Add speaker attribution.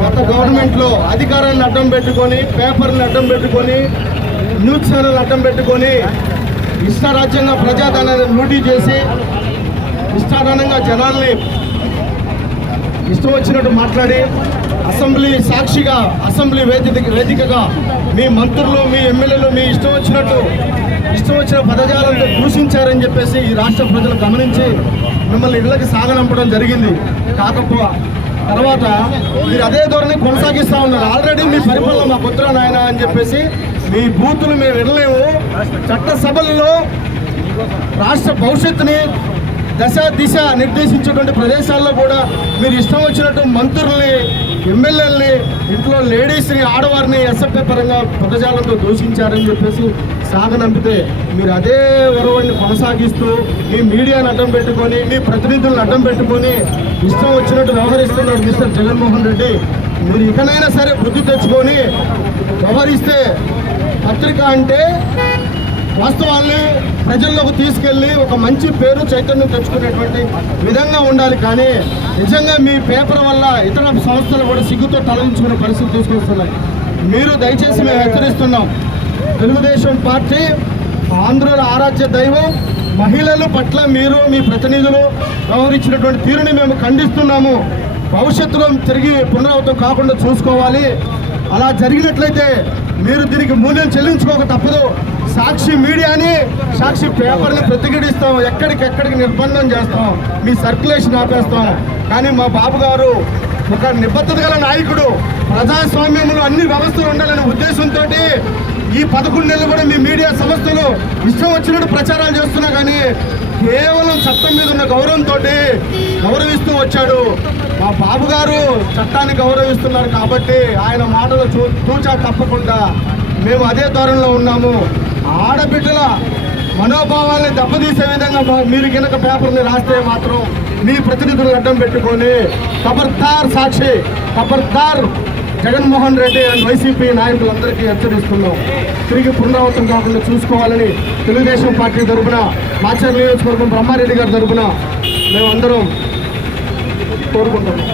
Speaker 1: గత గవర్నమెంట్లో అధికారాన్ని అడ్డం పెట్టుకొని పేపర్ని అడ్డం పెట్టుకొని న్యూస్ ఛానల్ అడ్డం పెట్టుకొని ఇష్టారాజ్యంగా ప్రజాధనాన్ని లూటీ చేసి ఇష్టాధానంగా జనాల్ని ఇష్టం వచ్చినట్టు మాట్లాడి అసెంబ్లీ సాక్షిగా అసెంబ్లీ వేదిక వేదికగా మీ మంత్రులు మీ ఎమ్మెల్యేలు మీ ఇష్టం వచ్చినట్టు ఇష్టం వచ్చిన పదజాలంతో దూషించారని చెప్పేసి ఈ రాష్ట్ర ప్రజలు గమనించి మిమ్మల్ని ఇళ్ళకి సాగనంపడం జరిగింది. కాకపోతే తర్వాత మీరు అదే ధోరణి కొనసాగిస్తూ ఉన్నారు. ఆల్రెడీ మీ పరిపాలన మా పుత్ర నాయన అని చెప్పేసి మీ బూతులు మేము వినలేము. చట్టసభల్లో రాష్ట్ర భవిష్యత్తుని దశ దిశ నిర్దేశించేటువంటి ప్రదేశాల్లో కూడా మీరు ఇష్టం వచ్చినట్టు మంత్రుల్ని ఎమ్మెల్యేలని ఇంట్లో లేడీస్ని ఆడవారిని ఎస్ఎఫ్ఐ పరంగా పదజాలంతో దూషించారని చెప్పేసి సాగనంపితే మీరు అదే ఒరవడిని కొనసాగిస్తూ మీ మీడియాను అడ్డం పెట్టుకొని మీ ప్రతినిధులను అడ్డం పెట్టుకొని ఇష్టం వచ్చినట్టు వ్యవహరిస్తున్నాడు మిస్టర్ జగన్మోహన్ రెడ్డి. మీరు ఇకనైనా సరే బుద్ధి తెచ్చుకొని వ్యవహరిస్తే పత్రిక అంటే వాస్తవాల్ని ప్రజల్లోకి తీసుకెళ్ళి ఒక మంచి పేరు చైతన్యం తెచ్చుకునేటువంటి విధంగా ఉండాలి. కానీ నిజంగా మీ పేపర్ వల్ల ఇతర సంస్థలు కూడా సిగ్గుతో తలంచుకునే పరిస్థితి తీసుకొస్తున్నాయి. మీరు దయచేసి మేము హెచ్చరిస్తున్నాం. తెలుగుదేశం పార్టీ ఆంధ్రుల ఆరాధ్య దైవం మహిళల పట్ల మీరు మీ ప్రతినిధులు వ్యవహరించినటువంటి తీరుని మేము ఖండిస్తున్నాము. భవిష్యత్తులో తిరిగి పునరావృతం కాకుండా చూసుకోవాలి. అలా జరిగినట్లయితే మీరు దీనికి మూల్యం చెల్లించుకోక తప్పదు. సాక్షి మీడియాని సాక్షి పేపర్ని ప్రతిఘటిస్తాం. ఎక్కడికెక్కడికి నిర్బంధం చేస్తాం. మీ సర్క్యులేషన్ ఆపేస్తాం. కానీ మా బాబు గారు ఒక నిబద్ధత గల నాయకుడు ప్రజాస్వామ్యంలో అన్ని వ్యవస్థలు ఉండాలనే ఉద్దేశంతో ఈ పదకొండు నెలలు కూడా మీ మీడియా సంస్థలు ఇష్టం వచ్చినట్టు ప్రచారాలు చేస్తున్నా కానీ కేవలం చట్టం మీద ఉన్న గౌరవంతో గౌరవిస్తూ వచ్చాడు. మా బాబు గారు చట్టాన్ని గౌరవిస్తున్నారు కాబట్టి ఆయన మాటలు చూ తూచా తప్పకుండా మేము అదే ధోరణిలో ఉన్నాము. ఆడబిడ్డల మనోభావాల్ని దెబ్బతీసే విధంగా మీరు కనుక పేపర్ని రాస్తే మాత్రం మీ ప్రతినిధులు అడ్డం పెట్టుకొని ఖబర్దార్ సాక్షి ఖబర్దార్ జగన్మోహన్ రెడ్డి అండ్ వైసీపీ నాయకులందరికీ హెచ్చరిస్తున్నాం. తిరిగి పునరావృతం కాకుండా చూసుకోవాలని తెలుగుదేశం పార్టీ తరఫున మాచర్ నియోజకవర్గం బ్రహ్మారెడ్డి గారి తరఫున మేమందరం కోరుకుంటున్నాం.